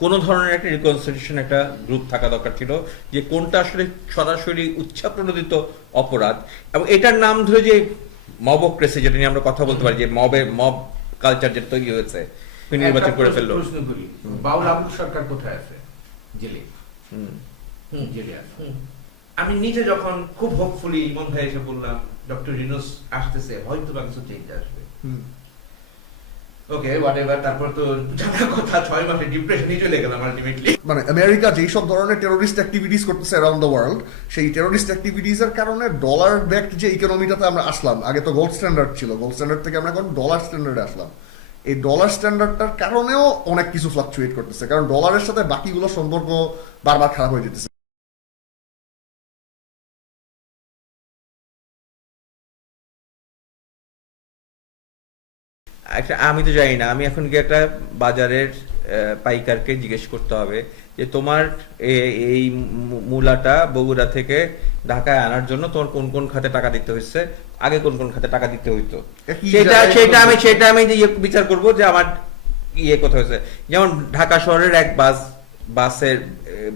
কোন ধরনের একটা রিকনসিলিয়েশন একটা গ্রুপ থাকা দরকার ছিল, যে কোনটা আসলে সরাসরি উচ্ছাপ্রণোদিত অপরাধ, এবং এটার নাম ধরে যে মবক্রেসি, যেটা নিয়ে আমরা কথা বলতে পারি, যে মব কালচার যেটা তৈরি হয়েছে, নির্বাচন করে ফেললো। প্রশ্ন করি, বাউল আবু সরকার কোথায় আছে? জেলে। জেলে আছে। আমি নিজে যখন খুব হোপফুলি ইমন ভাই এসে বললাম ডক্টর রিনোস আসতেছে, হয়তো বা কিছু চেঞ্জ আসবে, ওকে হোয়াটএভার, তারপর তো জানা কথা 6 মাসে ডিপ্রেশনে চলে গেলাম আলটিমেটলি। মানে আমেরিকা যেই সব ধরনের টেরোরিস্ট অ্যাক্টিভিটিস করতেছে অ্যারাউন্ড দ্য ওয়ার্ল্ড, সেই টেরোরিস্ট অ্যাক্টিভিটিস এর কারণে ডলার ব্যাকড যে ইকোনমিটাতে আমরা আসলাম, আগে তো গোল্ড স্ট্যান্ডার্ড ছিল, গোল্ড স্ট্যান্ডার্ড থেকে আমরা এখন ডলার স্ট্যান্ডার্ডে আসলাম। এই ডলার স্ট্যান্ডার্ডটার কারণেও অনেক কিছু ফ্লাকচুয়েট করতেছে, কারণ ডলারের সাথে বাকিগুলো সম্পর্ক বারবার খারাপ হয়ে যেতেছে। আমি তো জানি না, আমি এখন গিয়ে একটা বাজারের পাইকারকে জিজ্ঞেস করতে হবে যে তোমার এই মূলাটা বগুড়া থেকে ঢাকায় আনার জন্য তোমার কোন কোন খাতে টাকা দিতে হয়েছে, আগে কোন কোন খাতে টাকা দিতে হইতো, সেটা আমি বিচার করব যে আমার কোথায় হয়েছে। যেমন ঢাকা শহরের এক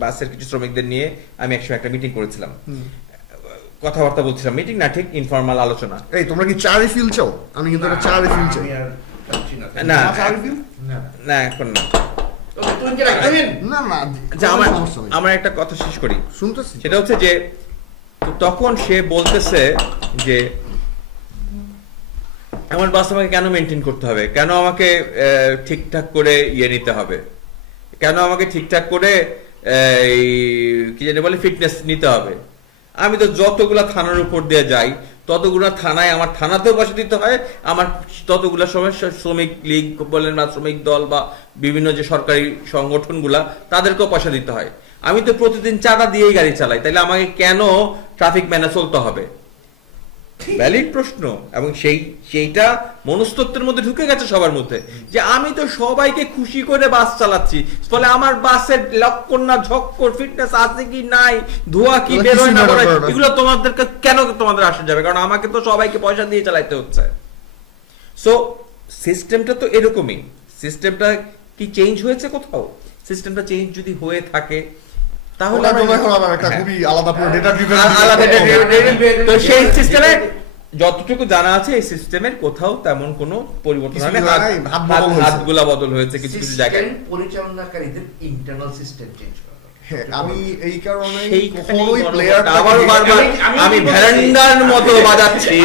বাসের কিছু শ্রমিকদের নিয়ে আমি একসময় একটা মিটিং করেছিলাম, কথাবার্তা বলছিলাম, মিটিং না ঠিক ইনফর্মাল আলোচনা। এই তোমরা কি চা রিফিল চাও? আমি কিন্তু একটা চা রিফিল চাই। না চা রিফিল না, এখন না। না না, আমার একটা কথা শেষ করি, শুনতেছি। সেটা হচ্ছে যে তখন সে বলতেছে যে আমার বাস আমাকে কেন মেনটেন করতে হবে, কেন আমাকে ঠিকঠাক করে নিতে হবে, কেন আমাকে ঠিকঠাক করে কি জানি বলে ফিটনেস নিতে হবে। আমি তো যতগুলা থানার উপর দিয়ে যাই ততগুলা থানায়, আমার থানাতেও পয়সা দিতে হয়, আমার ততগুলা সময় শ্রমিক লীগ বলেন বা শ্রমিক দল বা বিভিন্ন যে সরকারি সংগঠনগুলা, তাদেরকেও পয়সা দিতে হয়। আমি তো প্রতিদিন চাঁদা দিয়েই গাড়ি চালাই, তাহলে আমাকে কেন ট্রাফিক মেনে চলতে হবে? ভ্যালিড প্রশ্ন, এবং সেইটা মনস্তত্ত্বের মধ্যে ঢুকে গেছে সবার মধ্যে, যে আমি তো সবাইকে খুশি করে বাস চালাচ্ছি, ফলে আমার বাসের লক্ষণ না ঝক্কর ফিটনেস আছে কি নাই, ধোয়া কি বের হয় না করে, এগুলো তোমাদেরকে কেন তোমাদের আসে যাবে, কারণ আমাকে তো সবাইকে পয়সা দিয়ে চালাইতে হচ্ছে। সো সিস্টেমটা তো এরকমই। সিস্টেমটা কি চেঞ্জ হয়েছে কোথাও? সিস্টেমটা চেঞ্জ যদি হয়ে থাকে তাহলে তো সেই সিস্টেমে যতটুকু জানা আছে, এই সিস্টেমের কোথাও তেমন কোনো পরিবর্তন হয়নি, হাতগুলা বদল হয়েছে কিছু কিছু জায়গায়। পরিচালনাকারীদের ইন্টারনাল সিস্টেম চেঞ্জ করা। আমি এই কারণে আমি ভ্যারান্ডার মতো বাজাচ্ছি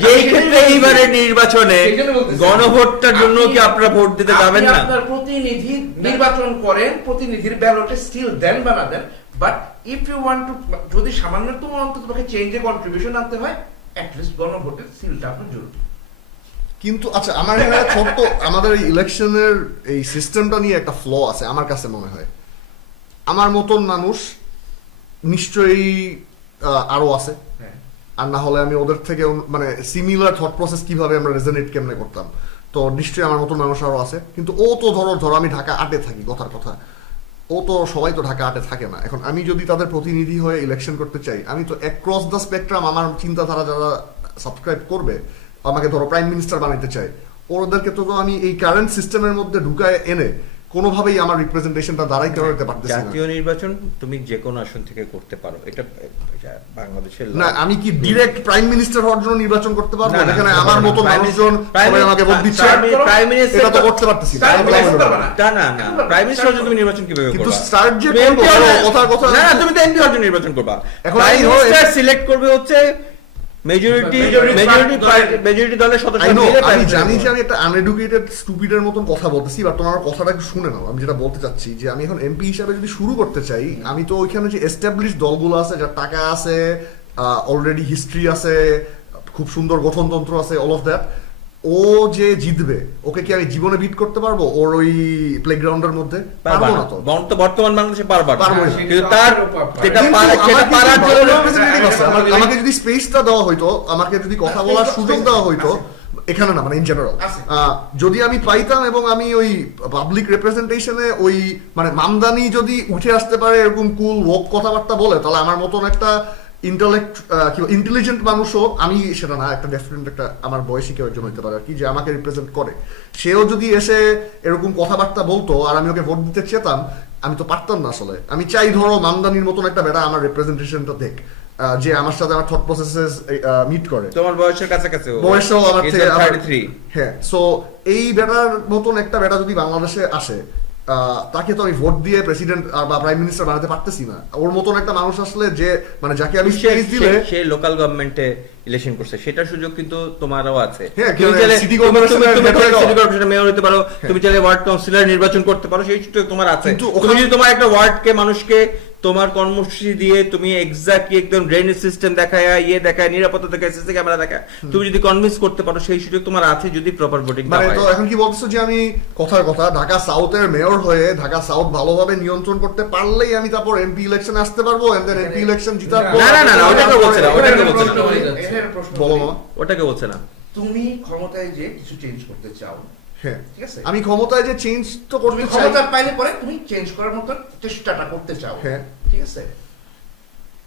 যে এই ক্ষেত্রে এইবারে নির্বাচনে গণভোটটার জন্য কি আপনারা ভোট দিতে যাবেন না? আপনার প্রতিনিধি নির্বাচন করেন, প্রতিনিধির ব্যালটে স্টিল দেন বা না দেন, but if you want to, যদি সামান্যতম অন্তত তোমাকে চেঞ্জে কন্ট্রিবিউশন আনতে হয়, অ্যাট লিস্ট গণভোটের সিলটা আপনার জরুরি। কিন্তু আচ্ছা, আমার এখানে ছোট্ট আমাদের এই ইলেকশনের এই সিস্টেমটা নিয়ে একটা ফ্ল আছে আমার কাছে মনে হয়। আমার মতন মানুষ নিশ্চয়ই আরো আছে, আর না হলে আমি ওদের থেকে মানে সিমিলার থট প্রসেস কিভাবে আমরা রেজনেট কেমনে করতাম, তো নিশ্চয়ই আমার মতন মানুষ আরো আছে। কিন্তু ও তো ধরো আমি ঢাকা 8-এ থাকি, কথার কথা, ও তো সবাই তো ঢাকা 8-এ থাকে না। এখন আমি যদি তাদের প্রতিনিধি হয়ে ইলেকশন করতে চাই, আমি তো অ্যাক্রস দ্য স্পেকট্রাম আমার চিন্তাধারা যারা সাবস্ক্রাইব করবে, আমাকে ধরো প্রাইম মিনিস্টার বানাইতে চাই, ওদেরকে তো আমি এই কারেন্ট সিস্টেমের মধ্যে ঢুকায় এনে কোনোভাবেই আমার রিপ্রেজেন্টেশনটা দাঁড়াই করতে পারতেছি না। জাতীয় নির্বাচন তুমি যে কোনো আসন থেকে করতে পারো, এটা বাংলাদেশের না। আমি কি ডাইরেক্ট প্রাইম মিনিস্টার হওয়ার জন্য নির্বাচন করতে পারবো? এখানে আমার মতো মানুষজন সবাই আমাকে ভোট দিচ্ছে, প্রাইম মিনিস্টার এটা তো করতে পারতেছি না। না প্রাইম মিনিস্টার হওয়ার জন্য তুমি নির্বাচন কিভাবে করবে? কিন্তু স্টার্ট যে করব কথার কথা, না তুমি তো এমপি হওয়ার জন্য নির্বাচন করবা। এখন প্রাইম মিনিস্টার সিলেক্ট করবে হচ্ছে মেজরিটি দলের সদস্য মিলে। আমি জানি যে আমি একটা আনএডুকেটেড স্টুপিডের মতন কথা বলতেছি, বাট তোমার কথাটা একটু শুনে নাও। আমি যেটা বলতে চাচ্ছি যে আমি এখন এমপি হিসাবে যদি শুরু করতে চাই, আমি তো ওইখানে যে এস্টাবলিশ দলগুলো আছে, যার টাকা আছে, অলরেডি হিস্ট্রি আছে, খুব সুন্দর গঠনতন্ত্র আছে, অল অফ দ্যাট, ও যে জিতবে ওকে কি আমি জীবনে বিট করতে পারবো ওর ওই প্লেগ্রাউন্ডের মধ্যে? পারবো না। তো বর্তমান বাংলাদেশে পারবো, কিন্তু তার আমাকে যদি স্পেসটা দেওয়া হইতো, আমাকে যদি কথা বলার সুযোগ দেওয়া হইতো, এখানে না মানে ইন জেনারেল, যদি আমি পাইতাম এবং আমি ওই পাবলিক রিপ্রেজেন্টেশনে ওই মানে মামদানি যদি উঠে আসতে পারে এরকম কুল ওক কথাবার্তা বলে, তাহলে আমার মতন একটা ইন্টেলিজেন্ট মানুষও, আমি সেটা না, একটা ডেফিনেট একটা আমার বয়সী কেউ একজন হইতে পারে আর কি, যে আমাকে রিপ্রেজেন্ট করে, সেও যদি এসে এরকম কথাবার্তা বলতো আর আমি ওকে ভোট দিতে চেতাম, আমি তো পারতাম না আসলে। আমি চাই ধরো মামদানির মতন একটা বেটা আমার রিপ্রেজেন্টেশনটা দেখ, যে আমার সাথে আমার থট প্রসেসে মিট করে, তোমার বয়সের কাছাকাছি বয়সও আমার থেকে 33। হ্যাঁ, সো এই বেটার মতন একটা বেটা যদি বাংলাদেশে আসে, তাকে তো আমি ভোট দিয়ে প্রেসিডেন্ট বা প্রাইম মিনিস্টার বানাতে পারতেছি না। ওর মতন একটা মানুষ আসলে, যে মানে যাকে আমি স্পেস দিলে, সে লোকাল গভর্নমেন্টে ইলেকশন করছে, সেটার সুযোগ কিন্তু তোমারও আছে। হ্যাঁ, তুমি চাইলে সিটি কর্পোরেশনের সিটি কর্পোরেশনের মেয়র হতে পারো, তুমি চাইলে ওয়ার্ড কাউন্সিলর নির্বাচন করতে পারো, সেই সুযোগ তোমার আছে। কিন্তু তুমি যদি তোমার একটা ওয়ার্ডকে মানুষকে তোমার কর্মসূচি দিয়ে তুমি এক্স্যাক্টলি একদম ড্রেনেজ সিস্টেম দেখায়, দেখায়, নিরাপত্তা দেখায়, সিসি ক্যামেরা দেখায়, তুমি যদি কনভিন্স করতে পারো, সেই সুযোগ তোমার আছে যদি প্রপার ভোটিং মানে হয়। তো এখন কি বলছো যে আমি কথার কথা ঢাকা সাউথের মেয়র হয়ে ঢাকা সাউথ ভালোভাবে নিয়ন্ত্রণ করতে পারলেই আমি তারপর এমপি ইলেকশনে আসতে পারবো, এন্ড দেন এমপি ইলেকশন জিতার পর না, না, না, না, ওটাকে বলছে না, ওটাকে এখানে বলছে প্রশ্ন না। হয়ে যাচ্ছে। এখানে প্রশ্ন বলো হয়ে- না। ওটাকে বলছে না। তুমি ক্ষমতায় যে কিছু চেঞ্জ করতে চাও, হ্যাঁ, ঠিক আছে, আমি ক্ষমতায় যে চেঞ্জ তো করতে তুমি চাই। ক্ষমতা পাইলে পরে তুমি চেঞ্জ করার মতো চেষ্টাটা করতে চাও, হ্যাঁ। ঠিক আছে,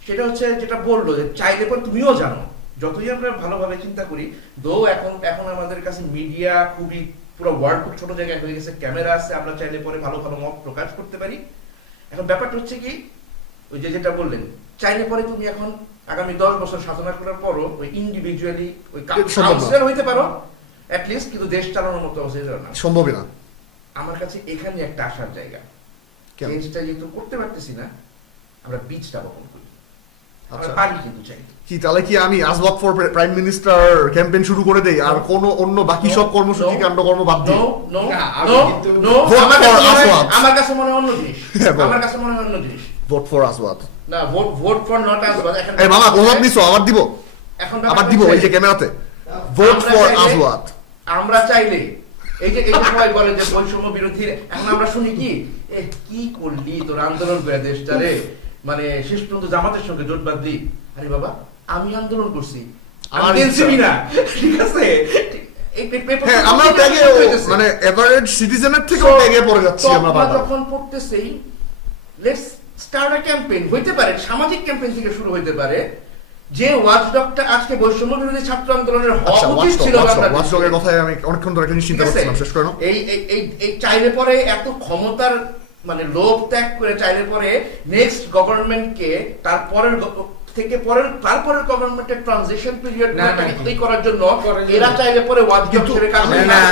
সেটা হচ্ছে যেটা বললো যে চাইলে পরে তুমিও জানো, যতই আমরা ভালোভাবে চিন্তা করি, এখন আমাদের কাছে মিডিয়া খুবই, পুরো ওয়ার্ল্ড খুব ছোট জায়গায় হয়ে গেছে, ক্যামেরা আছে, আমরা চাইলে পরে ভালো ভালো মত প্রকাশ করতে পারি। এখন ব্যাপারটা হচ্ছে কি, ওই যে যেটা বললেন, চাইলে পরে তুমি এখন আগামী 10 বছর শাসন করার পরও ওই ইন্ডিভিজুয়ালি ওই কাউন্সিলর হইতে পারো অ্যাট লিস্ট, কিন্তু দেশ চালানোর মতো অবস্থা না। সম্ভবই না। আমার কাছে এখানে একটা আসার জায়গা, কেন? চেঞ্জটা যেহেতু করতে পারতেছি না, আমরা বীজটা বপন করি। আচ্ছা, আমরা পারি কিন্তু চাই। কি তাহলে কি আমি আসবাব ফর প্রাইম মিনিস্টার ক্যাম্পেইন শুরু করে দেই, আর কোন অন্য বাকি সব কর্মসূচি কাণ্ডকর্ম বাদ দিই? No, না, আমি no, কিন্তু- no, Vote আমার for কাছে মনে হয়- Aswad. আমার কাছে মনে হয় অন্য জিনিস। হ্যাঁ, বল। আমার কাছে মনে হয় অন্য জিনিস। ভোট ফর আসওয়াদ। না, vote for not Aswad, এখন- এই মামা গোলাপ নিছো, আবার দিব, এখন আবার দিব ব্যাপারটা এই যে হচ্ছে- ক্যামেরাতে। ভোট আমরা ফর চাইলে- আসওয়াদ। আমরা চাইলে এই যে সবাই বলে যে বৈষম্য বিরোধী, এখন আমরা শুনি কি, এ কি করলি তোর আন্দোলন করে দেশটারে, মানে শেষ পর্যন্ত জামাতের সঙ্গে জোট বাঁধলি। আরে বাবা, আমি আন্দোলন করছি, আমার আমি এনসিপি ইচ্ছা। না, ঠিক আছে। হ্যাঁ, আমরা ট্যাগে মানে এভারেজ সিটিজেনের থেকেও ট্যাগে পড়ে যাচ্ছি আমরা বারবার। যখন পড়তেছেই, লেটস স্টার্ট আ ক্যাম্পেইন, হইতে পারে সামাজিক ক্যাম্পেইন থেকে শুরু হইতে পারে, যে ওয়াচডগটা আজকে বৈষম্য বিরোধী ছাত্র আন্দোলনের হওয়া আচ্ছা, উচিত ছিল বাংলাদেশে। ওয়াচডগের কথায় আমি অনেকক্ষণ ধরে একটা জিনিস চিন্তা ঠিক আছে? করছিলাম, শেষ করে নাও। এই চাইলে পরে এত ক্ষমতার মানে লোভ ত্যাগ করে চাইলে পরে নেক্সট গভর্নমেন্টকে তারপরের তারপরের গভর্নমেন্টের ট্রানজিশন পিরিয়ড না, না, করার জন্য করার জন্য। এরা চাইলে পরে ওয়াচডগ কিন্তু ছেড়ে কাজ না, করবে। না,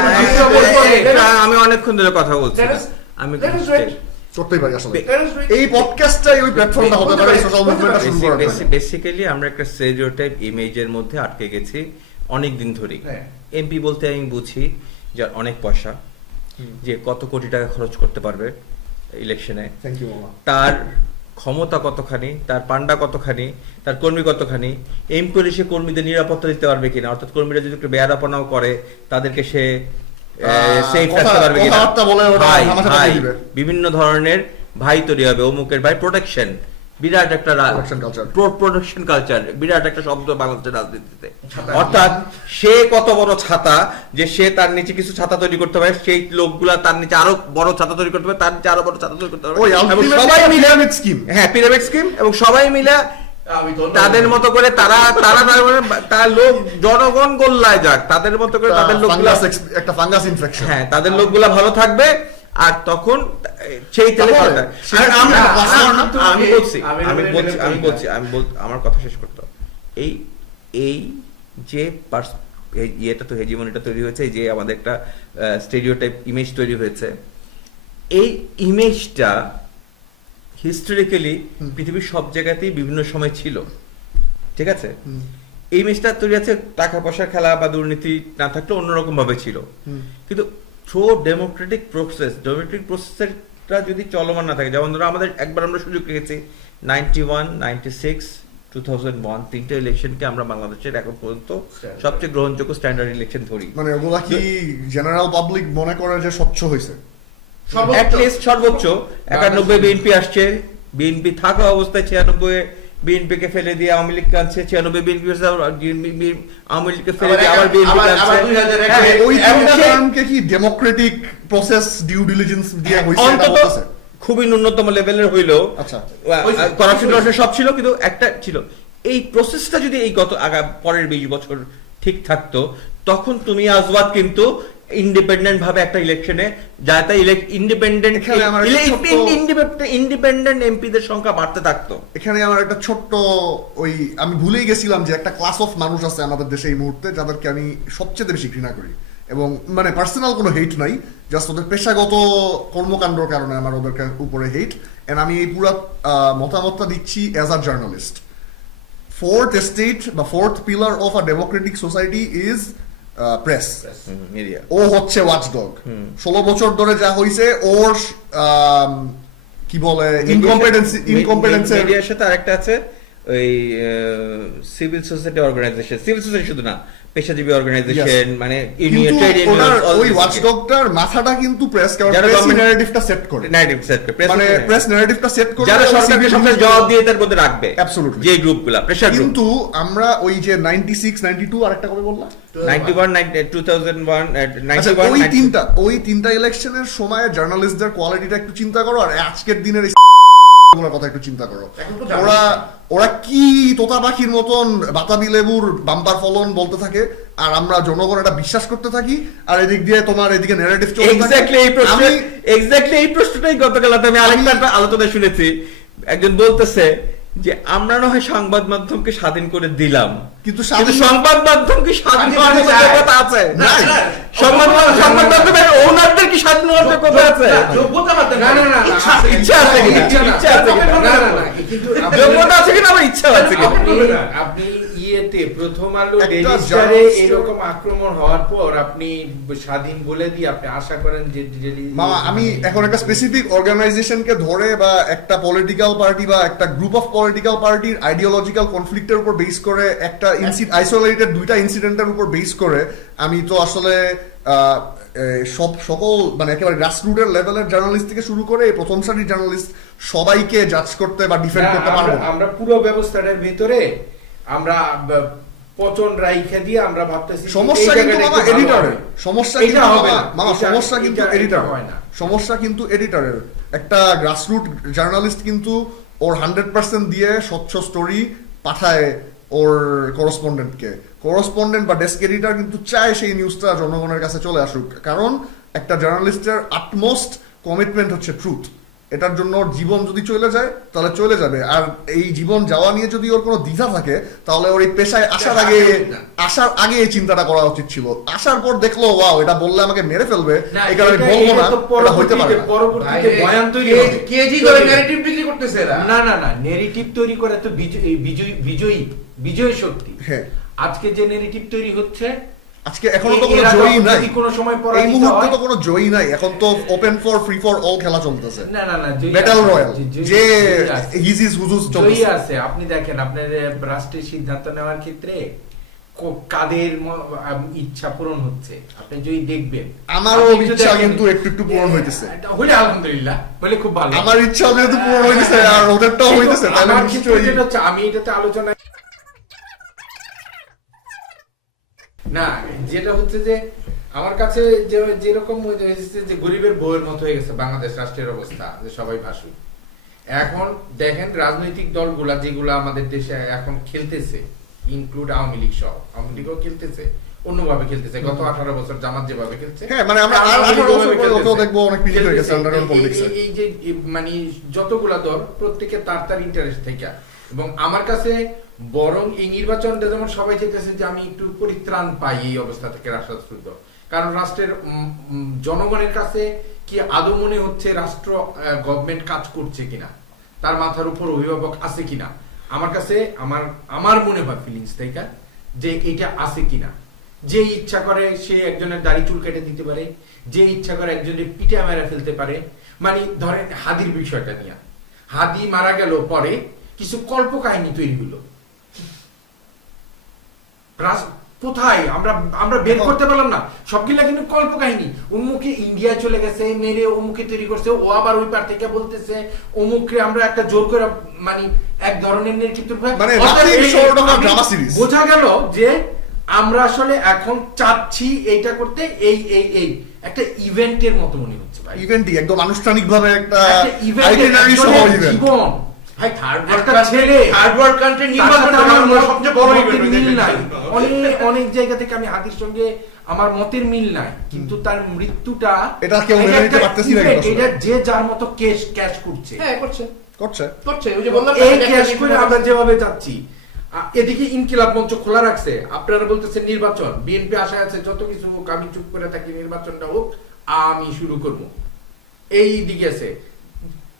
Let us- আমি অনেকক্ষণ ধরে কথা বলছি let না। us- আমি let us wait. করতেই পারি আসলে। let us wait. এই পডকাস্টটাই ওই প্ল্যাটফর্মটা হতে পারে সোশ্যাল হতে মুভমেন্টটা পারে। শুরু করার জন্য। বেসিক্যালি আমরা একটা স্টেরিওটাইপ ইমেজের মধ্যে আটকে গেছি অনেক দিন ধরেই। হ্যাঁ। এমপি বলতে আমি বুঝি যার অনেক পয়সা, যে কত কোটি টাকা খরচ করতে পারবে ইলেকশনে, থ্যাংক ইউ মামা। তার ক্ষমতা কতখানি, তার পান্ডা কতখানি, তার কর্মী কতখানি, এমপি সে কর্মীদের নিরাপত্তা দিতে পারবে কিনা, অর্থাৎ কর্মীরা যদি একটু বেয়ারাপনাও করে তাদেরকে সে সেফ রাখতে পারবে কিনা, কথাবার্তা বলে ওটা ভাই, হামাশা ভাই, পাঠিয়ে দিবে। বিভিন্ন ধরনের ভাই তৈরি হবে, অমুকের ভাই, প্রোটেকশন, বিরাট একটা Protection culture. প্রোটেকশন কালচার, বিরাট একটা শব্দ বাংলাদেশের রাজনীতিতে। ছাতা। অর্থাৎ সে কত বড় ছাতা, যে সে তার নিচে কিছু ছাতা তৈরি করতে পারে, সেই লোকগুলা তার নিচে আরো বড় ছাতা তৈরি করতে পারে, তার নিচে আরো বড় ছাতা তৈরি করতে পারে, ওই এবং ultimately সবাই একটা মিলে pyramid scheme। হ্যাঁ, পিরামিড স্কিম, এবং সবাই মিলে আমি তো তাদের মতো করে তারা তার লোক জনগণ গোল্লায় যাক, তাদের মতো করে তাদের লোকগুলা, একটা ফাঙ্গাস ইনফেকশন। হ্যাঁ, তাদের লোকগুলা ভালো থাকবে, আর তখন সেই তেলে তাহলে খাওয়া যায়। সেটা আর কি আমরা- একটা বাস্তব না? আমি বলছি আমি বলি, আমার কথা শেষ করতে হবে। এই যে ইয়েটা তো হেজিমনিটা তৈরি হয়েছে, যে আমাদের একটা স্টেরিওটাইপ ইমেজ তৈরি হয়েছে, এই ইমেজটা হিস্টোরিক্যালি পৃথিবীর সব জায়গাতেই বিভিন্ন সময় ছিল, ঠিক আছে? এই ইমেজটা তৈরি আছে টাকা পয়সার খেলা বা দুর্নীতি না থাকলে অন্যরকম ভাবে ছিল, কিন্তু থ্রো ডেমোক্রেটিক প্রসেসটা যদি চলমান না থাকে, যেমন ধরো আমাদের একবার আমরা সুযোগ রেখেছি 91, 96, 2001 তিনটে ইলেকশনকে আমরা বাংলাদেশের এখন পর্যন্ত সবচেয়ে গ্রহণযোগ্য স্ট্যান্ডার্ড ইলেকশন ধরি। মানে ওগুলা কি জেনারেল পাবলিক মনে করে যে স্বচ্ছ হয়েছে? সর্বোচ্চ 91 বিএনপি আসছে, বিএনপি থাকা অবস্থায় 96 বিএনপি কে ফেলে দিয়ে আওয়ামী লীগ আনছে, 96 বিএনপি আওয়ামী লীগকে ফেলে দিয়ে আবার বিএনপি আনছে। মানে ওই এবং তিনটা সে- টার্মকে কি ডেমোক্রেটিক প্রসেস ডিউ ডিলিজেন্স দিয়ে হইছে এটা অন্তত বলতেছে? খুবই ন্যূনতম লেভেলের হইলেও আচ্ছা। করাপশন সব ছিল, কিন্তু একটা ছিল এই প্রসেসটা যদি এই পরের 20 বছর ঠিক থাকতো, তখন তুমি আজওয়াদ কিন্তু ইন্ডিপেন্ডেন্ট ভাবে একটা ইলেকশনে যাতে ইন্ডিপেন্ডেন্ট এখানে আমার একটা ছোট্ট- ইন্ডিপেন্ডেন্ট এমপিদের সংখ্যা বাড়তে থাকতো। এখানে আমার একটা ছোট্ট আমি ভুলেই গেছিলাম যে একটা ক্লাস অফ মানুষ আছে আমাদের দেশে এই মুহূর্তে যাদেরকে আমি সবচেয়ে বেশি ঘৃণা করি, এবং মানে পার্সোনাল কোনো হেট নাই, জাস্ট ওদের পেশাগত কর্মকাণ্ডের কারণে আমার ওদের উপরে হেট। এন্ড আমি এই পুরো মতামতটা দিচ্ছি as a journalist. Fourth state বা fourth pillar of a democratic society is press. Media ও হচ্ছে ওয়াচডগ। 16 বছর ধরে যা হইছে ওর কি বলে ইনকম্পিটেন্সের মিডিয়ার সাথে আরেকটা আছে ওই civil society organization, civil society শুধু না, পেশাজীবী অর্গানাইজেশন, মানে ইউনিয়ন, ট্রেড ইউনিয়ন, ওই ওয়াচডগটার মাথাটা কিন্তু প্রেস, কারণ যারা প্রেস government- ন্যারেটিভটা সেট করে, নারেটিভ সেট করে, মানে প্রেস ন্যারেটিভটা সেট করে যারা সরকারকে সবসময় জবাব দিয়ে তার মধ্যে রাখবে, Absolutely. যে গ্রুপগুলা প্রেসার গ্রুপ। কিন্তু আমরা ওই যে 96 92 আরেকটা কবে বললাম, 91 2001 আচ্ছা, 91 ওই তিনটা ইলেকশনের সময় জার্নালিস্টদের কোয়ালিটিটা একটু চিন্তা করো, আর আজকের দিনের এই গুলোর কথা একটু চিন্তা করো। এখন তো ওরা কি তোতা পাখির মতন বাতাবি লেবুর বাম্পার ফলন বলতে থাকে, আর আমরা জনগণ এটা বিশ্বাস করতে থাকি, আর এদিক দিয়ে তোমার এদিকে ন্যারেটিভ চলতে থাকে। এক্স্যাক্টলি এই প্রশ্নটাই গতকাল আমি আরেকটা আলোচনা শুনেছি, একজন বলতেছে যে আমরা না হয় সংবাদ মাধ্যমকে স্বাধীন করে দিলাম, কিন্তু কিন্তু সংবাদ মাধ্যম কি স্বাধীন হওয়ার মতো যোগ্যতা আছে? নাই। সংবাদ মাধ্যমের ওনারদের কি স্বাধীন হওয়ার যোগ্যতা আছে? যোগ্যতা বাদ দেন। ইচ্ছা আছে কিনা? ইচ্ছা আছে কিনা? কিন্তু যোগ্যতা আছে কিনা, আমার ইচ্ছা আছে কিনা? আপনি ইয়েতে প্রথম আলো একটা ডেইলি স্টারে journalist- এরকম আক্রমণ হওয়ার পর আপনি স্বাধীন বলে দিয়ে আপনি আশা করেন যে মামা, আমি এখন একটা স্পেসিফিক অর্গানাইজেশনকে ধরে বা একটা পলিটিক্যাল পার্টি বা একটা গ্রুপ অফ পলিটিক্যাল পার্টির আইডিওলজিক্যাল কনফ্লিক্টের উপর বেস করে একটা আইসোলেটেড দুইটা ইনসিডেন্টের উপর বেস করে আমি তো আসলে সকল মানে একেবারে গ্রাসরুটের লেভেলের জার্নালিস্ট থেকে শুরু করে প্রথম সারির জার্নালিস্ট সবাইকে জাজ করতে বা ডিফেন্ড করতে পারবো না। আমরা পুরো ব্যবস্থাটার ভিতরে আমরা পচন রাইখা দিয়ে আমরা ভাবতেছি সমস্যা কিন্তু মামা এডিটরের, সমস্যা কিন্তু এটা হবে না। মামা এটা- সমস্যা কিন্তু এটা এডিটর হয় না। সমস্যা কিন্তু এডিটরের। একটা গ্রাসরুট জার্নালিস্ট কিন্তু ওর 100% দিয়ে স্বচ্ছ স্টোরি পাঠায় ওর করেসপন্ডেন্ট বা ডেস্ক এডিটর কিন্তু চায় সেই নিউজটা জনগণের কাছে চলে আসুক, কারণ একটা জার্নালিস্টের আটমোস্ট কমিটমেন্ট হচ্ছে ট্রুথ। এটার জন্য ওর জীবন যদি চলে যায় তাহলে চলে যাবে, আর এই জীবন যাওয়া নিয়ে যদি ওর কোনো দ্বিধা থাকে তাহলে ওর এই পেশায় আসার আগে এই চিন্তাটা করা উচিত ছিল। আসার পর দেখলো ওয়াও এটা বললে আমাকে মেরে ফেলবে, এই কারণে বলবো না, এটা হইতে পারে না। পরবর্তীতে বয়ান তৈরি হবে। কেজি করে ন্যারেটিভ বিক্রি করতেছে এরা। না নেগেটিভ তৈরি করে তো বিজয়ী শক্তি। হ্যাঁ, আজকে যে নেগেটিভ তৈরি হচ্ছে আজকে এখনো তো কোনো এরা জয়ী নাই, যদি কোনো সময় এই পরাজিত মুহূর্তে হয়- তো কোনো জয়ী নাই, এখন তো open for free for all খেলা চলতেছে, না ব্যাটল রয়্যাল, যে আছে। হিজিস হুজুস জয়ী চলতেছে। আছে। আপনি দেখেন আপনার রাষ্ট্রের সিদ্ধান্ত নেওয়ার ক্ষেত্রে কাদের ইচ্ছা পূরণ হচ্ছে আপনি যদি দেখবেন। আমারও আপনি একটু ইচ্ছা দেখেন- কিন্তু একটু পূরণ হইতেছে। এটা হলে আলহামদুলিল্লাহ, বলে খুব ভালো। আমার ইচ্ছা যেহেতু পূরণ হইতেছে আর ওদেরটাও হইতেছে, তাহলে আমার ক্ষেত্রে নিশ্চয়ই যেটা হচ্ছে, আমি এটাতে আলোচনা না, যেটা হচ্ছে যে আমার কাছে যেরকম হয়েছে যে গরিবের বউয়ের মতো হয়ে গেছে বাংলাদেশ রাষ্ট্রের অবস্থা, যে সবাই ভাসুক। এখন দেখেন রাজনৈতিক দলগুলা যেগুলা আমাদের দেশে এখন খেলতেছে, ইনক্লুড আওয়ামী লীগ সহ, আওয়ামী লীগও খেলতেছে, অন্যভাবে খেলতেছে। গত 18 বছর জামাত যেভাবে খেলছে, হ্যাঁ, মানে আমরা আর 18 বছর পরে ওকেও দেখবো অনেক পিছিয়ে হয়ে গেছে আন্ডারগ্রাউন্ড পলিটিক্সে। এই যে মানে যতগুলা দল প্রত্যেকে তার ইন্টারেস্ট থেকে, এবং আমার কাছে বরং এই নির্বাচনটা যেমন সবাই চাইতেছে যে আমি একটু পরিত্রাণ পাই এই অবস্থা থেকে রাষ্ট্রদ্রোহ, কারণ রাষ্ট্রের জনগণের কাছে কি আদৌ মনে হচ্ছে রাষ্ট্র গভর্নমেন্ট কাজ করছে কিনা, তার মাথার উপর অভিভাবক আছে কিনা। আমার কাছে আমার মনে হয় ফিলিংস থেকে যে এটা আছে কিনা। যে ইচ্ছা করে সে একজনের দাড়ি চুল কেটে দিতে পারে, যে ইচ্ছা করে একজনের পিঠে মেরে ফেলতে পারে। মানে ধরেন হাদির বিষয়টা নিয়ে, হাদি মারা গেল পরে কিছু কল্প কাহিনী তৈরি হলো, কোথায় আমরা বের করতে পারলাম না, সবগুলা কিন্তু কল্প কাহিনী। উন্মুখে ইন্ডিয়া চলে গেছে, মেরে অমুকে তৈরি করছে, ও আবার ওই পার থেকে বলতেছে অমুকরে আমরা একটা জোর করে, মানে এক ধরনের মানে ড্রামা সিরিজ। বোঝা গেল যে আমরা আসলে এখন চাচ্ছি এইটা করতে, এই একটা ইভেন্টের মতো মনে হচ্ছে ভাই। ইভেন্টই একদম আনুষ্ঠানিকভাবে একটা একটা event, আইটিনারি সহ একজনের ইভেন্ট। জীবন। ভাই থার্ড একটা ছেলে ওয়ার্ল্ড কান্ট্রি নির্বাচন তার সাথে আমার সবচেয়ে বড় মতের event মিল নাই দেখবেন। অনেক জায়গা থেকে আমি হাতির সঙ্গে আমার মতের মিল নাই, কিন্তু তার মৃত্যুটা এটা কেউ মেনে নিতে একটা পারতেছি না event, কিন্তু আসলে। এটা যে যার মতো ক্যাশ করছে। হ্যাঁ করছে করছে ওই যে বললাম না, এই একটা ক্যাশ করে নির্বাচন- আমরা যেভাবে যাচ্ছি, এদিকে ইনকিলাব মঞ্চ খোলা রাখছে, আপনারা বলতেছেন নির্বাচন, বিএনপি আশায় আছে যত কিছু হোক আমি চুপ করে থাকি, নির্বাচনটা হোক আমি শুরু করব, এই দিকে আছে।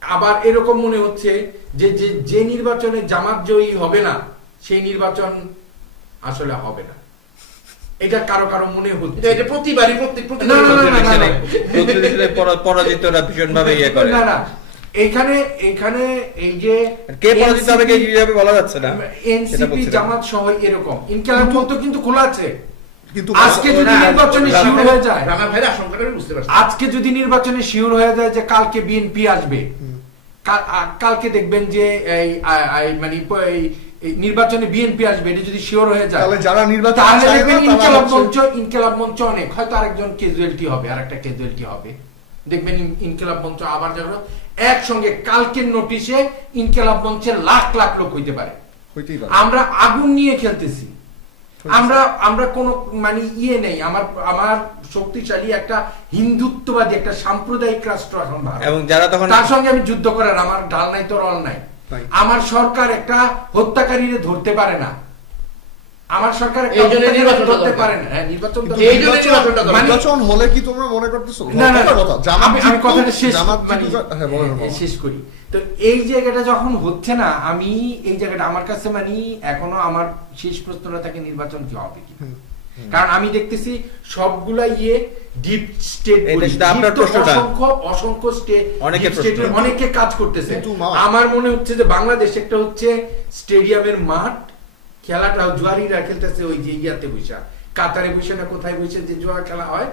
আবার এরকম মনে হচ্ছে যে যে নির্বাচনে জামাত জয়ী হবে না সেই নির্বাচন আসলে হবে না, এটা কারো কারো মনে হচ্ছে। এটা প্রতিবারই প্রত্যেক না, না, না, না, না, না। পরাজিতরা ভীষণ ভাবে ইয়ে করে। না না এইখানে এই যে কে পরাজিত হবে কে জিতে যাবে বলা যাচ্ছে না, সেটা এনসিপি বলছিলাম। জামাত সহ এরকম ইনকিলাব মঞ্চ কিন্তু খোলা আছে। কিন্তু আজকে যদি না, নির্বাচনে রানা শিওর ভাই- হয়ে যায়, রানা ভাইয়ের আশঙ্কাটা আমি বুঝতে পারছি। আজকে যদি নির্বাচনে শিওর হয়ে যায় যে কালকে বিএনপি আসবে, কালকে দেখবেন যে মানে এই নির্বাচনে বিএনপি আসবে, এটা যদি শিওর হয়ে যায় তাহলে যারা নির্বাচন তাহলে চায় না, দেখবেন তারা হচ্ছে- ইনকিলাব মঞ্চ অনেক, হয়তো আরেকজন ক্যাজুয়ালিটি হবে, আরেকটা ক্যাজুয়ালিটি হবে, দেখবেন ইনকিলাব মঞ্চ আবার যখন একসঙ্গে কালকের নোটিশে ইনকিলাব মঞ্চে লাখ লাখ লোক হইতে পারে। হইতেই পারে। আমরা আগুন নিয়ে খেলতেছি, আমরা কোন মানে ইয়ে নেই, আমার শক্তিশালী একটা হিন্দুত্ববাদী একটা সাম্প্রদায়িক রাষ্ট্র এখন ভারত। এবং যারা তখন তার সঙ্গে আমি যুদ্ধ করার আমার ঢাল নাই তো রল নাই। নাই। আমার সরকার একটা হত্যাকারীরে ধরতে পারে না, আমার সরকার একটা এই জন্য হত্যাকারীরে নির্বাচনটা ধরতে দরকার। পারে না। হ্যাঁ, নির্বাচন কিন্তু দরকার। এই জন্য নির্বাচনটা দরকার। মানে- নির্বাচন হলে কি তোমরা মনে করতেছো না, না, না। কথা জামাত আমি জিততো, কথাটা শেষ জামাত মানে জিততো, হ্যাঁ বলেন বলেন। শেষ করি। তো এই জায়গাটা যখন হচ্ছে না, আমি এই জায়গাটা আমার কাছে মানে এখনো আমার শেষ প্রশ্নটা থাকে নির্বাচন কি হবে কি, কারণ আমি দেখতেছি সবগুলা ডিপ স্টেট, এটা শুধু আপনার প্রশ্নটা। অসংখ্য স্টেট, অনেকের স্টেটের প্রশ্ন। অনেকে কাজ করতেছে। কিন্তু মা- আমার মনে হচ্ছে যে বাংলাদেশ একটা হচ্ছে স্টেডিয়ামের মাঠ, খেলাটা জুয়ারিরা খেলতেছে ওই যে ইয়াতে বৈশা, কাতারে বৈশা না কোথায় বৈশা যে জুয়া খেলা হয়,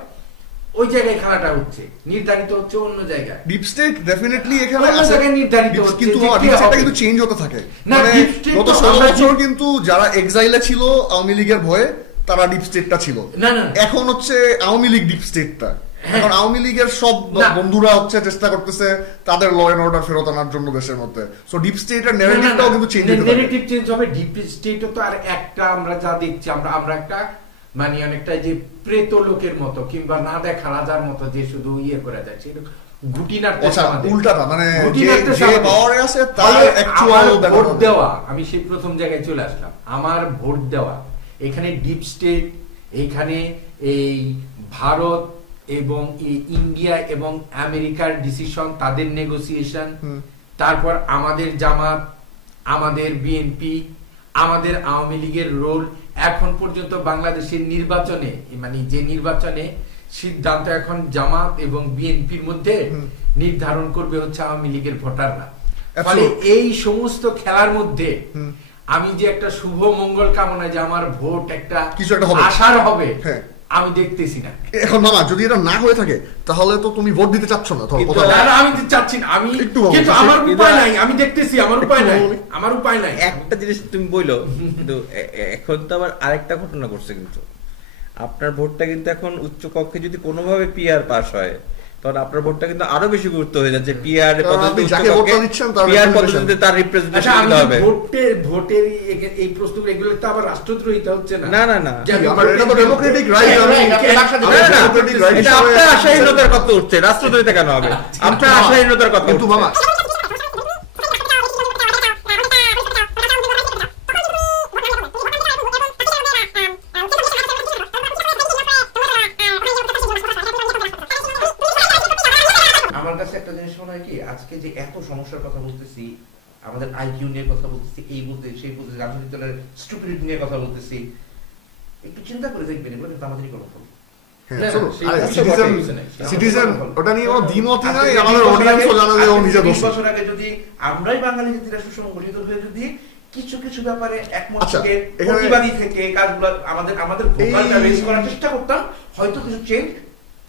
ওই জায়গায় খেলাটা হচ্ছে, নির্ধারিত হচ্ছে অন্য জায়গায়। ডিপ স্টেট ডেফিনেটলি এখানে অন্য আছে, জায়গায় নির্ধারিত Deep- হচ্ছে কিন্তু যে কে ডিপ স্টেটটা হবে। কিন্তু চেঞ্জ হতে থাকে। না, মানে deep state গত তো 16 আমরা বছর কিন্তু যারা এক্সাইলে ছিল আওয়ামী লীগের ভয়ে, তারা ডিপ স্টেটটা ছিল। না, না। এখন হচ্ছে আওয়ামী লীগ ডিপ স্টেটটা। হ্যাঁ। এখন আওয়ামী লীগের সব না। বন্ধুরা হচ্ছে চেষ্টা করতেছে তাদের ল এন্ড অর্ডার ফেরত আনার জন্য দেশের মধ্যে। সো ডিপ স্টেটের ন্যারেটিভটাও কিন্তু চেঞ্জ হতে থাকে। নেগেটিভ চেঞ্জ হবে, ডিপ স্টেটও তো আর একটা আমরা যা দেখছি, আমরা একটা মানে অনেকটা যে প্রেত লোকের মতো কিংবা না দেখা রাজার মতো যে শুধু ইয়ে করে যাচ্ছে, গুটি নাড়তে আচ্ছা, আমাদের। উল্টাটা মানে গুটি যে নাড়তে যে আমাদের। পাওয়ারে আছে তার ফলে অ্যাকচুয়াল আমার ভোট দেওয়া, আমি সেই প্রথম জায়গায় চলে আসলাম, আমার ভোট দেওয়া এখানে ডিপ স্টেট, এখানে এই ভারত এবং এই ইন্ডিয়া এবং আমেরিকার ডিসিশন, তাদের নেগোসিয়েশন, তারপর আমাদের জামাত, আমাদের বিএনপি, আমাদের আওয়ামী লীগের রোল, এখন পর্যন্ত বাংলাদেশের নির্বাচনে মানে যে নির্বাচনে সিদ্ধান্ত এখন জামাত এবং বিএনপির মধ্যে নির্ধারণ করবে হচ্ছে আওয়ামী লীগের ভোটাররা। ফলে এই সমস্ত খেলার মধ্যে আমি যে একটা শুভ মঙ্গল কামনা যে আমার ভোট একটা কিছু একটা হবে। আশার হবে, হ্যাঁ। আমি দেখতেছি না। এখন মামা যদি এটা না হয়ে থাকে তাহলে তো তুমি ভোট দিতে চাচ্ছ না, ধরো কিন্তু কথা না, না, আমি চাচ্ছি না, আমি একটু বলো, কিন্তু শেষ- আমার কিন্তু উপায় নাই, আমি দেখতেছি আমার উপায় নাই, বলি। আমার উপায় নাই। একটা জিনিস তুমি বইলো, কিন্তু এখন তো আবার আরেকটা ঘটনা ঘটছে, কিন্তু আপনার ভোটটা কিন্তু এখন উচ্চ কক্ষে যদি কোনোভাবে পিআর পাস হয়, তখন আপনার ভোটটা কিন্তু আরো বেশি গুরুত্ব হয়ে যাচ্ছে। পিআর কারণ পদ্ধতি আপনি উচ্চ যাকে কক্ষে, ভোটটা দিচ্ছেন তার পিআর representation। পদ্ধতিতে তার আচ্ছা, রিপ্রেজেন্টেশন আমি দিতে যে হবে। ভোটের এই প্রস্তুত এগুলো তো আবার রাষ্ট্রদ্রোহিতা হচ্ছে না? না, না, না। যে আমি আমার এটা তো ভোটের- ডেমোক্রেটিক রাইট। হ্যাঁ, right, আপনি না, রাষ্ট্রদ্রোহিতা না, না, democratic right এটা হিসাবে- আপনার আশাহীনতার কথা উঠছে, রাষ্ট্রদ্রোহিতা কেন হবে? আপনার আশাহীনতার কথা কিন্তু উঠছে। মামা আমার কাছে একটা জিনিস মনে হয় কি, আজকে যে এত সমস্যার কথা বলতেছি, আমাদের আইকিউ নিয়ে কথা বলতেছি, এই বলতে সেই বলতে, রাজনৈতিক দলের স্টুপিডিটি নিয়ে কথা বলতেছি, একটু চিন্তা করে দেখবেন এগুলো কিন্তু আমাদেরই কোনো ফল। হ্যাঁ, না, না, চলো, সেই আরে কথা citizen- বলতে কিছু নাই। citizen, ওটা নিয়ে কোনো দ্বিমতই নাই, আজকে আমাদের 20 বছর audience ও আগে- জানে যে ও আজকে নিজে 20 দোষী। বছর আগে যদি আমরাই বাঙালি জাতিরা সুসংগঠিত হয়ে যদি কিছু কিছু ব্যাপারে একমত আচ্ছা, থেকে, এখানে- প্রতিবাদী থেকে কাজগুলো আমাদের ভোকালটা এই- রেজ করার চেষ্টা করতাম, হয়তো কিছু চেঞ্জ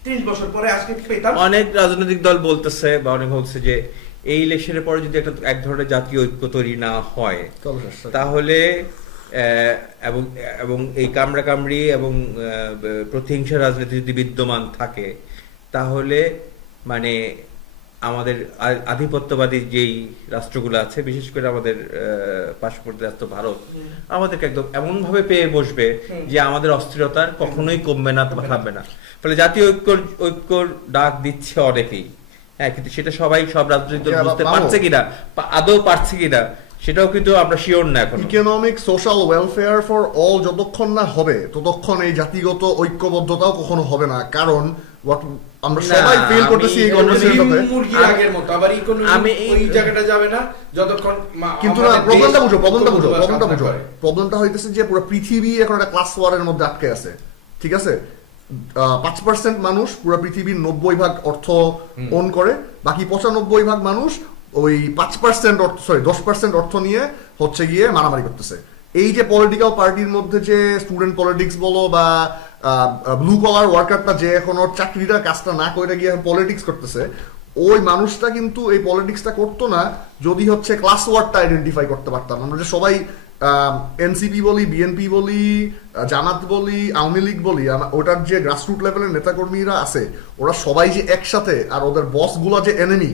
30 বছর পরে আজকে পেতাম। অনেক রাজনৈতিক দল বলতেছে বা অনেক বলছে যে এই ইলেকশনের পরে যদি এক ধরনের জাতীয় ঐক্য তৈরি না হয়, চলো শেষ। তাহলে এবং এবং এই কামড়াকামড়ি এবং প্রতিহিংসা রাজনীতি যদি বিদ্যমান থাকে, তাহলে মানে আমাদের আধিপত্যবাদী যেই রাষ্ট্রগুলো আছে, বিশেষ করে আমাদের পার্শ্ববর্তী রাষ্ট্র ভারত, আমাদেরকে একদম এমন ভাবে পেয়ে বসবে যে আমাদের অস্থিরতার কখনোই কমবে না, থামবে না। ফলে জাতীয় ঐক্যর ডাক দিচ্ছে অনেকেই, হ্যাঁ, কিন্তু সেটা সবাই সব রাজনৈতিক দল বুঝতে পারছে কিনা, আদৌ পারছে কিনা, সেটাও কিন্তু আমরা শিওর না এখন। Economic social welfare for all যতক্ষণ না হবে ততক্ষণ এই জাতিগত ঐক্যবদ্ধতাও কখনো হবে না, কারণ আমরা সবাই ফিল করতেছি এই কনভারসেশনটাতে। মুরগির আগের মতো আবার ইকোনমি ওই জায়গাটা যাবে না যতক্ষণ কিন্তু না, প্রবলেমটা বুঝো। প্রবলেমটা হইতেছে যে পুরো পৃথিবী এখন একটা ক্লাস ওয়ারের মধ্যে আটকে আছে, ঠিক আছে? 5% মানুষ পুরো পৃথিবীর 90% অর্থ ওন করে, বাকি 95% মানুষ ওই 5% অর্থ, 10% অর্থ নিয়ে হচ্ছে গিয়ে মারামারি করতেছে। এই যে পলিটিক্যাল পার্টির মধ্যে যে স্টুডেন্ট পলিটিক্স বলো বা ব্লু কলার ওয়ার্কারটা যে এখন ওর চাকরিটা কাজটা না করে গিয়ে পলিটিক্স করতেছে, ওই মানুষটা কিন্তু এই পলিটিক্সটা করতো না যদি হচ্ছে ক্লাস ওয়ারটা আইডেন্টিফাই করতে পারতাম। আমরা যে সবাই এনসিপি বলি, বিএনপি বলি, জামাত বলি, আওয়ামী লীগ বলি, ওটার যে গ্রাসরুট লেভেলের নেতাকর্মীরা আছে ওরা সবাই যে একসাথে আর ওদের বস গুলা যে এনিমি,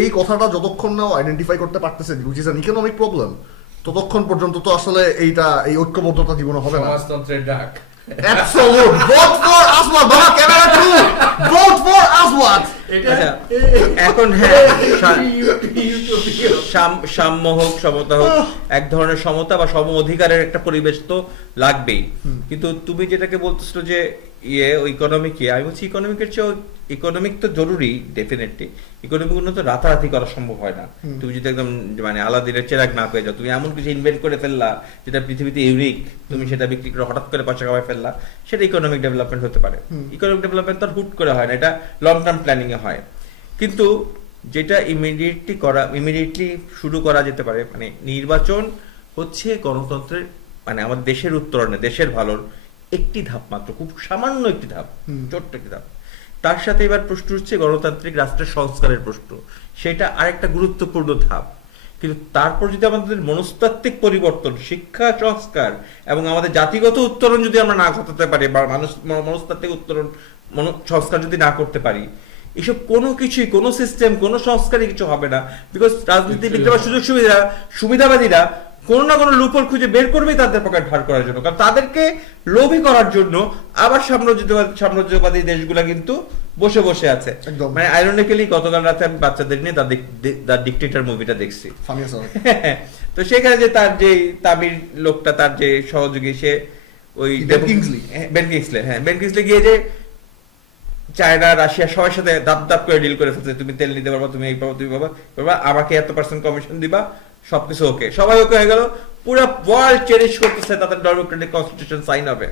এই কথাটা যতক্ষণ না আইডেন্টিফাই করতে পারতেছে, which is an economic problem, ততক্ষণ পর্যন্ত তো আসলে এই ঐক্যবদ্ধতা জীবনে হবে না। সমাজতন্ত্রের ডাক। Absolute. Vote for Aswad. Baba, camera 2. Vote for Aswad. আচ্ছা, এখন হ্যাঁ, সাম্য হোক, সমতা হোক, এক ধরনের সমতা বা সম অধিকারের একটা পরিবেশ তো লাগবেই। কিন্তু তুমি যেটাকে বলতেছো যে ইকোনমিক, আমি বলছি ইকোনমিকের চেয়ে ইকোনমিক তো জরুরি, ডেফিনেটলি। ইকোনমিক উন্নত রাতারাতি করা সম্ভব হয় না। তুমি যদি একদম মানে আলাদিনের চেরাগ না পেয়ে যাও, তুমি এমন কিছু ইনভেন্ট করে ফেললা যেটা পৃথিবীতে ইউনিক, তুমি সেটা বিক্রি করে হঠাৎ করে পয়সা কামাই ফেললা, সেটা ইকোনমিক ডেভেলপমেন্ট হতে পারে। ইকোনমিক ডেভেলপমেন্ট তো হুট করে হয় না, এটা লং টার্ম প্ল্যানিং এ হয়। কিন্তু যেটা ইমিডিয়েটলি শুরু করা যেতে পারে, মানে নির্বাচন হচ্ছে গণতন্ত্রের, মানে আমাদের দেশের উত্তরণে, দেশের ভালোর একটি ধাপ মাত্র, খুব সামান্য একটি ধাপ, ছোট্ট একটি ধাপ। তার সাথে এবার প্রশ্ন হচ্ছে গণতান্ত্রিক রাষ্ট্রের সংস্কারের প্রশ্ন, সেটা আরেকটা গুরুত্বপূর্ণ ধাপ। কিন্তু তারপর যদি আমাদের মনস্তাত্ত্বিক পরিবর্তন, শিক্ষা সংস্কার এবং আমাদের জাতিগত উত্তরণ যদি আমরা না ঘটাতে পারি, বা মনস্তাত্ত্বিক উত্তরণ সংস্কার যদি না করতে পারি, এসব কোনো কিছুই, কোনো সিস্টেম, কোনো সংস্কারই কিছু হবে না। বিকজ রাজনীতিবিদরা বা সুযোগ সুবিধাবাদীরা কোনো না কোনো লুপহোল খুঁজে বের করবেই তাদের পকেট ভার করার জন্য, কারণ তাদেরকে লোভী করার জন্য আবার সাম্রাজ্যবাদী দেশগুলা কিন্তু বসে বসে আছে। মানে আইরনিক্যালি গতকাল রাতে আমি বাচ্চাদের নিয়ে দ্য ডিক্টেটর মুভিটা দেখছি। তো সেখানে যে তার যে তামিল লোকটা, তার যে সহযোগী, সে ওই বেন কিংসলি গিয়ে যে চায়না, রাশিয়া সবার সাথে দাপ করে ডিল করে ফেলছে, তুমি তেল নিতে পারবা, তুমি এই পাবো, তুমি পাবা, আমাকে এত % কমিশন দিবা, সবকিছু ওকে, সবাই ওকে হয়ে গেল, পুরো ওয়ার্ল্ড চেরিশ করতেছে, তাদের ডেমোক্রেটিক কনস্টিটিউশন সাইন হবে।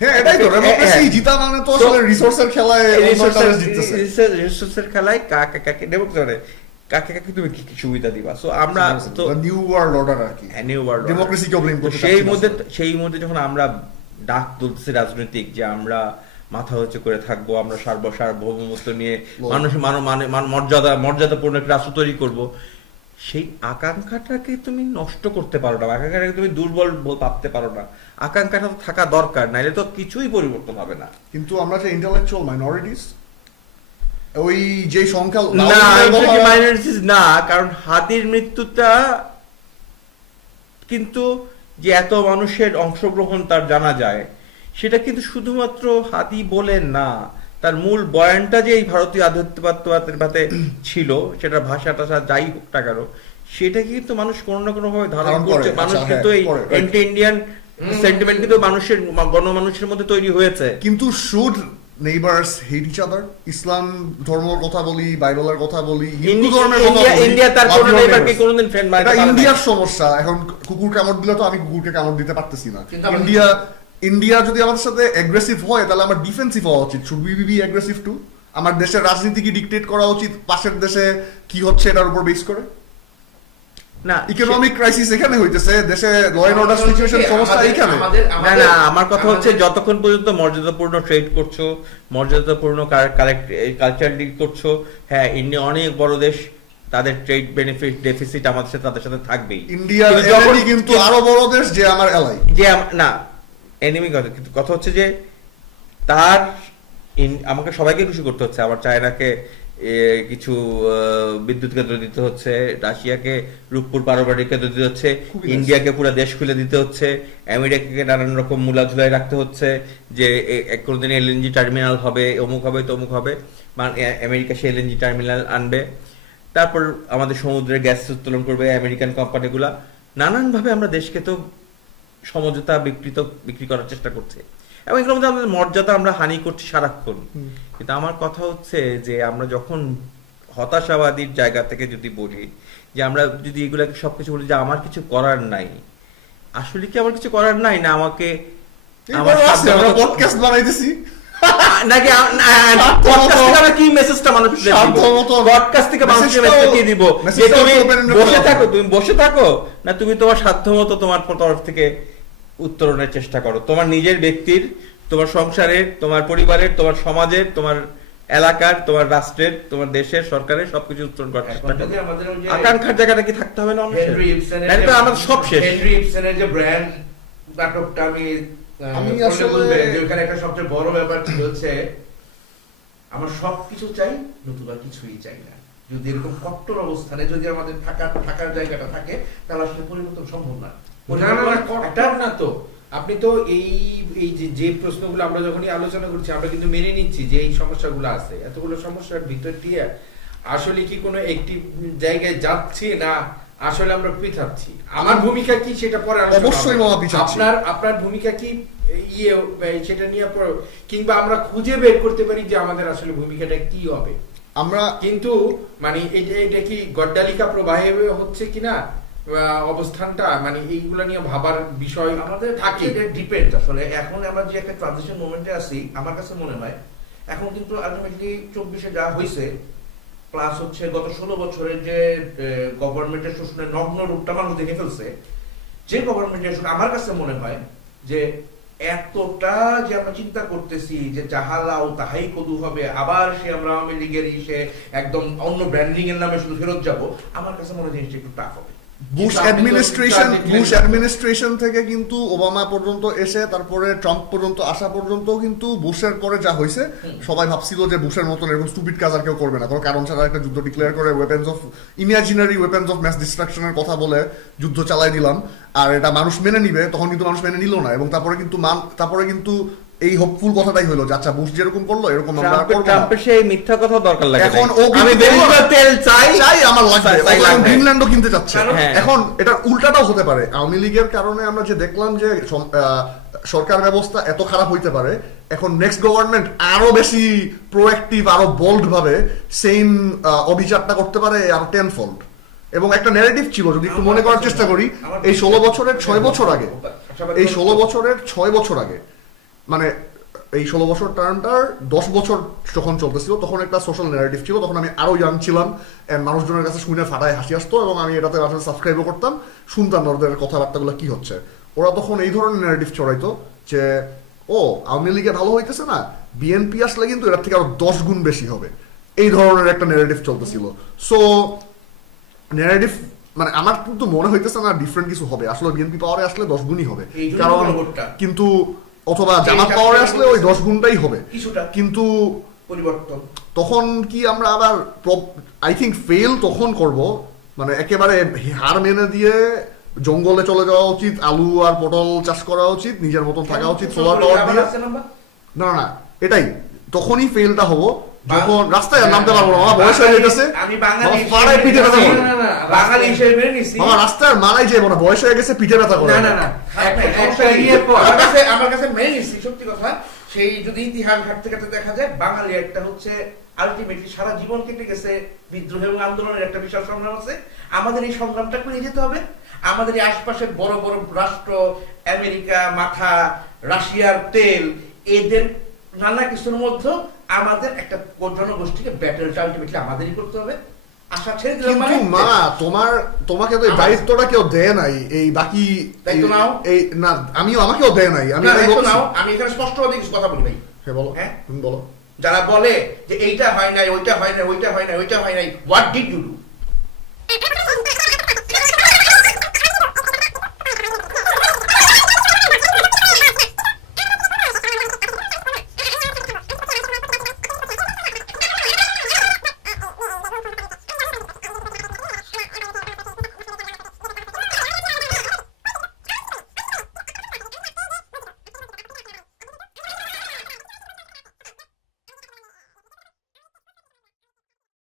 হ্যাঁ, এটাই তো ডেমোক্রেসি। জিতা মানে তো আসলে রিসোর্সের খেলায়, রিসোর্সের খেলায় কাকে ডেমোক্রেসি, কাকে তুমি কি সুবিধা দিবা। সো আমরা তো নিউ ওয়ার্ল্ড অর্ডার আর কি, নিউ ওয়ার্ল্ড ডেমোক্রেসিকে ব্লেম করতে, সেই মধ্যে যখন আমরা ডাক তুলতেছি রাজনৈতিক, যে আমরা মাথা উঁচু করে থাকবো, আমরা সার্বভৌমত্ব নিয়ে মর্যাদাপূর্ণ একটা রাষ্ট্র তৈরি করবো, সেই আকাঙ্ক্ষাটাকে তুমি নষ্ট করতে পারো না, আকাঙ্ক্ষাটাকে তুমি দুর্বল ভাবতে পারো না। আকাঙ্ক্ষাটা তো থাকা দরকার, নাইলে তো কিছুই পরিবর্তন হবে না। কিন্তু আমরা যে ইন্টেলেকচুয়াল মাইনরিটিস, ওই যে সংখ্যা মাইনরিটিস না, কারণ হাতির মৃত্যুটা কিন্তু যে এত মানুষের অংশগ্রহণ তার জানা যায়, সেটা কিন্তু শুধুমাত্র হাতি বলে না, তার মূল বয়ানটা যে এই ভারতীয় আধিপত্যবাদের ছিল, সেটা ভাষা টাষা যাই হোক না কেন, সেটা কিন্তু মানুষ কোনো না কোনো ভাবে ধারণ করছে। মানুষ কিন্তু এই অ্যান্টি ইন্ডিয়ান সেন্টিমেন্ট কিন্তু গণমানুষের মধ্যে তৈরি হয়েছে। কিন্তু should neighbours hate each other? ইসলাম ধর্মের কথা বলি, বাইবেলের কথা বলি, হিন্দু ধর্মের কথা বলি, ইন্ডিয়া তার কোন নেইবারকে কোনদিন ফ্রেন্ড মানে এটা ইন্ডিয়ার সমস্যা। এখন কুকুর কামড় দিলে তো আমি কুকুরকে কামড় দিতে পারতেছি না। ইন্ডিয়া যদি আমাদের সাথে অ্যাগ্রেসিভ হয়, তাহলে আমার ডিফেন্সিভ হওয়া উচিত। Should we be aggressive too? আমার দেশের রাজনীতি কি ডিক্টেট করা উচিত পাশের দেশে কি হচ্ছে এটার উপর বেস করে? না, ইকোনমিক ক্রাইসিস এখানে হইতেছে, দেশে ল এন্ড অর্ডার সিচুয়েশন সমস্যা এখানে। না, আমার কথা হচ্ছে যতক্ষণ পর্যন্ত মর্যাদাপূর্ণ ট্রেড করছো, মর্যাদাপূর্ণ কালচার ডিল করছো, হ্যাঁ, ইন্ডিয়া অনেক বড় দেশ, তাদের ট্রেড বেনিফিট ডেফিসিট আমাদের সাথে, তাদের সাথে থাকবেই। ইন্ডিয়া কিন্তু আরো বড় দেশ, যে আমার এলাই, যে না এনিমি কথা, কিন্তু কথা হচ্ছে যে তার আমাকে সবাইকে খুশি করতে হচ্ছে। আমার চায়নাকে কিছু বিদ্যুৎ কেন্দ্র দিতে হচ্ছে, রাশিয়াকে রূপপুর পারমাণবিক কেন্দ্র দিতে হচ্ছে, খুবই nice। ইন্ডিয়াকে পুরো দেশ খুলে দিতে হচ্ছে, আমেরিকাকে নানান রকম মূলাধুলাই রাখতে হচ্ছে যে কোনদিন এলএনজি টার্মিনাল হবে, অমুক হবে তমুক হবে, মানে আমেরিকা সে এলএনজি টার্মিনাল আনবে, তারপর আমাদের সমুদ্রে গ্যাস উত্তোলন করবে আমেরিকান কোম্পানিগুলা। নানানভাবে আমরা দেশকে তো সমঝোতা বিক্রি করার চেষ্টা করছে, এবং এগুলোর মধ্যে আমাদের মর্যাদা আমরা হানি করছি সারাক্ষণ। কিন্তু আমার কথা হচ্ছে যে আমরা যখন হতাশাবাদীর জায়গা থেকে যদি বলি যে আমরা যদি এগুলাকে সবকিছু বলি যে আমার কিছু করার নাই, আসলে কি আমার কিছু করার নাই, না আমাকে আমার আমরা পডকাস্ট বানাইতেছি, নাকি পডকাস্ট থেকে আমরা কি মেসেজটা মানুষকে দিব? পডকাস্ট থেকে মানুষকে মেসেজ কি দিব যে তুমি বসে থাকো, না তুমি তোমার সাধ্যমতো তোমার তরফ থেকে উত্তরণের চেষ্টা করো, তোমার নিজের ব্যক্তির, তোমার সংসারের, তোমার পরিবারের, তোমার সমাজের, তোমার এলাকার, তোমার রাষ্ট্রের, তোমার দেশের, সরকারের সবকিছু উত্তরণ করার চেষ্টা করো। আকাঙ্ক্ষার জায়গাটা কি থাকতে হবে না আমাদের সব শেষ। হেনরি ইবসেনের যে ব্র্যান্ড নাটকটা আমি আসলে ওখানে একটা সবচেয়ে বড় ব্যাপার ছিল হচ্ছে আমার সবকিছু চাই নতুবা কিছুই চাই না। যদি এরকম কট্টর অবস্থানে যদি আমাদের থাকার জায়গাটা থাকে তাহলে আসলে পরিবর্তন সম্ভব না। না তো আপনি তো এই যে প্রশ্নগুলো আমরা যখনই আলোচনা করছি আমরা কিন্তু মেনে নিচ্ছি যে এই সমস্যাগুলো আছে, এতগুলো সমস্যার ভিতর দিয়ে আসলে কি কোনো একটি জায়গায় যাচ্ছে না আসলে আমরা পিছাচ্ছি। আমার ভূমিকা কি সেটা পরে অবশ্যই আপনার ভূমিকা কি সেটা নিয়ে কিংবা আমরা খুঁজে বের করতে পারি যে আমাদের আসলে ভূমিকাটা কি হবে। আমরা কিন্তু মানে এটা কি গড্ডালিকা প্রবাহে হচ্ছে কিনা অবস্থানটা, মানে এইগুলা নিয়ে ভাবার বিষয় আমাদের থাকে, ডিপেন্ড আসলে। এখন আমরা যে একটা ট্রানজিশন মোমেন্টে আছি, আমার কাছে মনে হয় এখন কিন্তু আলটিমেটলি 24-এ যা হয়েছে প্লাস হচ্ছে গত 16 বছরের যে গভর্নমেন্টের শোষণের নগ্ন রূপটা মানুষ দেখে ফেলছে, যে গভর্নমেন্টের আমার কাছে মনে হয় যে এতটা যে আমরা চিন্তা করতেছি যে যাহা লাও তাহাই কদু হবে, আবার সে আমরা আওয়ামী লীগের সে একদম অন্য ব্র্যান্ডিং এর নামে শুধু ফেরত যাব, আমার কাছে মনে হয় জিনিসটা একটু টাফ হবে। বুশ অ্যাডমিনিস্ট্রেশন থেকে কিন্তু ওবামা পর্যন্ত এসে তারপরে ট্রাম্প পর্যন্ত আসা পর্যন্ত কিন্তু বুশের পরে যা হয়েছে সবাই ভাবছিল যে বুশের মতন এরকম স্টুপিড কাজ আর কেউ করবে না, কোনো কারণ ছাড়া একটা যুদ্ধ ডিক্লেয়ার করে ইমাজিনারি ওয়েপেন্স অফ ম্যাস ডিস্ট্রাকশনের কথা বলে যুদ্ধ চালাই দিলাম আর এটা মানুষ মেনে নিবে, তখন কিন্তু মানুষ মেনে নিল না। এবং তারপরে কিন্তু এই হোপফুল কথাটাই হলো যে আচ্ছা বুশ যেরকম করলো এরকম আমরা করব না। ট্রাম্পের সেই মিথ্যা কথা দরকার লাগে এখন আমি বেরিজের তেল চাই আমার লাগবে, গ্রিনল্যান্ডও কিনতে চাচ্ছে। হ্যাঁ। এখন এটা উল্টাটাও হতে পারে, আওয়ামী লীগের কারণে আমরা যে দেখলাম যে সরকার ব্যবস্থা এত খারাপ হইতে পারে, এখন নেক্সট গভর্নমেন্ট আরো বেশি প্রোঅ্যাক্টিভ, আরো বোল্ড ভাবে সেম অবিচারটা করতে পারে আরো 10 ফোল্ড। এবং একটা ন্যারেটিভ ছিল, যদি একটু মনে করার চেষ্টা করি, এই 16 বছরের 6 বছর আগে, এই 16 বছরের 6 বছর আগে, মানে এই 16 বছর টার্মটার 10 বছর যখন চলতেছিল তখন একটা সোশ্যাল ন্যারেটিভ ছিল, তখন আমি আরো ইয়াং ছিলাম, মানুষজনের কাছে শুনে ফাটায় হাসি আসতো এবং আমি এটাতে আসলে সাবস্ক্রাইবও করতাম, শুনতাম ওদের কথাবার্তাগুলো কি হচ্ছে। ওরা তখন এই ধরনের ন্যারেটিভ চড়াইতো যে ও আওয়ামী লীগে ভালো হইতেছে না, বিএনপি আসলে কিন্তু এটার থেকে আরো 10 গুণ বেশি হবে, এই ধরনের একটা ন্যারেটিভ চলতেছিল। সো ন্যারেটিভ মানে আমার কিন্তু মনে হইতেছে না ডিফারেন্ট কিছু হবে, আসলে বিএনপি পাওয়ারে আসলে 10 গুণই হবে, কারণ কিন্তু অথবা জামাত পাওয়ারে আসলে ওই 10 গুণটাই হবে কিন্তু পরিবর্তন। তখন কি আমরা আবার আই থিঙ্ক ফেল তখন করব, মানে একেবারে হার মেনে দিয়ে জঙ্গলে চলে যাওয়া উচিত, আলু আর পটল চাষ করা উচিত, নিজের মতন থাকা উচিত সোলার পাওয়ার দিয়ে। না না এটাই তখনই ফেলটা হবো যখন রাস্তায় নামতে পারবো না, আমার বয়স হয়ে গেছে, আমি বাঙালি পাড়ায় পিঠে ব্যথা করে, বাঙালি হিসেবে মেনে নিছি, আমার রাস্তায় মারাই যাবো না, বয়স হয়ে গেছে পিঠে ব্যথা করে। না না না আমার কাছে মেনে নিছি সত্যি কথা। সেই যদি ইতিহাস ঘাটতে ঘাটতে দেখা যায় বাঙালি একটা হচ্ছে আলটিমেটলি সারা জীবন কেটে গেছে বিদ্রোহ এবং আন্দোলনের একটা বিশাল সংগ্রাম আছে। আমাদের এই সংগ্রামটা করে যেতে হবে। আমাদের এই আশপাশের বড় বড় রাষ্ট্র, আমেরিকা মাথা, রাশিয়ার তেল, এদের নানা কিছুর মধ্যে আমাদের একটা জনগোষ্ঠীকে ব্যাটেলটা আলটিমেটলি আমাদেরই করতে হবে। আশা ছেড়ে দিলাম কিন্তু মা তোমাকে তো এই দায়িত্বটা কেউ দেয় নাই, এই বাকি দায়িত্ব নাও। এই না আমাকেও দেয় নাই, আমি এখানে স্পষ্টভাবে কিছু কথা বলি ভাই। হ্যাঁ বলো, তুমি বলো। যারা বলে যে এইটা হয় নাই, ওইটা হয় নাই, ওইটা হয় নাই, ওইটা হয় নাই, হোয়াট ডিড ইউ ডু?